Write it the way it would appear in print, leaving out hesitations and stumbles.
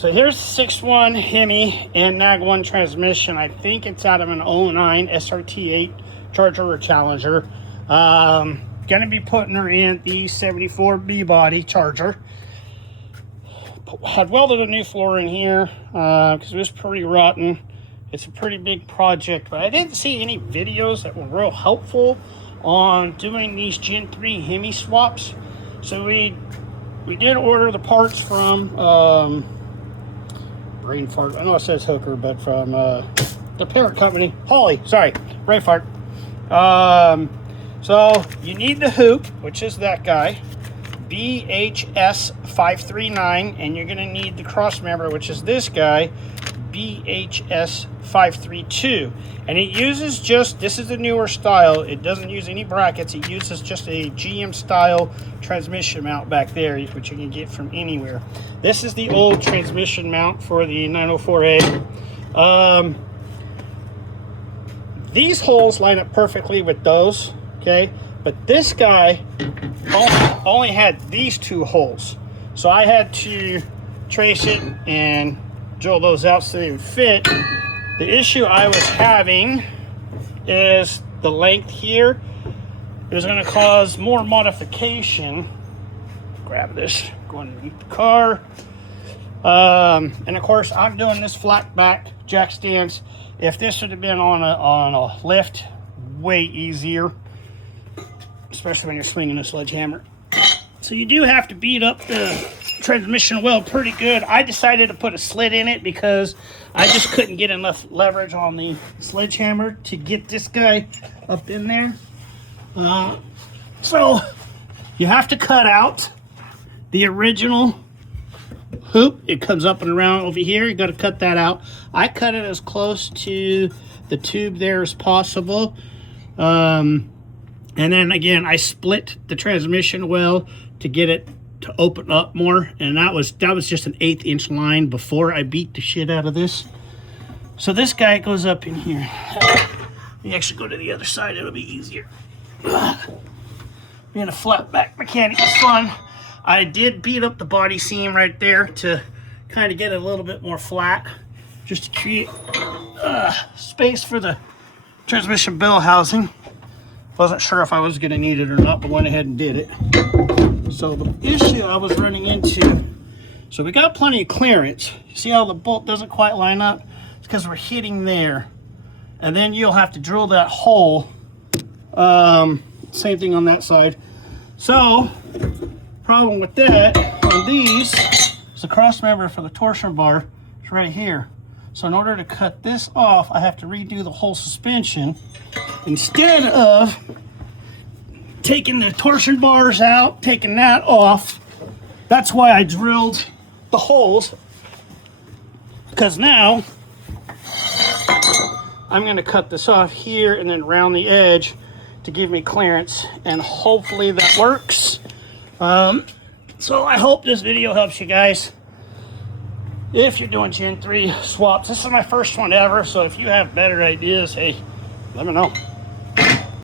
So here's 6.1 Hemi and Nag 1 transmission. I think it's out of an 09 SRT8 Charger or Challenger. Gonna be putting her in the 74B body Charger. Had welded a new floor in here because it was pretty rotten. It's a pretty big project, but I didn't see any videos that were real helpful on doing these Gen 3 Hemi swaps. So we did order the parts from brain fart. I know it says Hooker, but from the parent company, Holly. Sorry, brain fart. So you need the hoop, which is that guy, BHS 539, and you're going to need the cross member, which is this guy, BHS 532. And it uses just, this is the newer style, it doesn't use any brackets, it uses just a GM style transmission mount back there, which you can get from anywhere. This is the old transmission mount for the 904A. These holes line up perfectly with those, okay? But this guy only had these two holes. So I had to trace it and drill those out so they would fit. The issue I was having is the length here. It was going to cause more modification. Grab this, go underneath the car. And of course, I'm doing this flat back jack stands. If this would have been on a lift, way easier, especially when you're swinging a sledgehammer. So you do have to beat up the transmission well pretty good. I decided to put a slit in it because I just couldn't get enough leverage on the sledgehammer to get this guy up in there. So you have to cut out the original hoop. It comes up and around over here. You got to cut that out. I cut it as close to the tube there as possible. And then again, I split the transmission well to get it to open up more, and that was just an 1/8 inch line before I beat the shit out of this. So this guy goes up in here. Let me actually go to the other side, it'll be easier. Being a flat back mechanic is fun. I did beat up the body seam right there to kind of get it a little bit more flat, just to create space for the transmission bell housing. Wasn't sure if I was going to need it or not, but went ahead and did it. So the issue I was running into, so we got plenty of clearance. You see how the bolt doesn't quite line up? It's because we're hitting there. And then you'll have to drill that hole. Same thing on that side. So, problem with that, on these, is the cross member for the torsion bar is right here. So in order to cut this off, I have to redo the whole suspension. Instead of taking the torsion bars out, taking that off, that's why I drilled the holes, because now I'm going to cut this off here and then round the edge to give me clearance, and hopefully that works. So I hope this video helps you guys if you're doing Gen 3 swaps. This is my first one ever, so if you have better ideas, hey, let me know.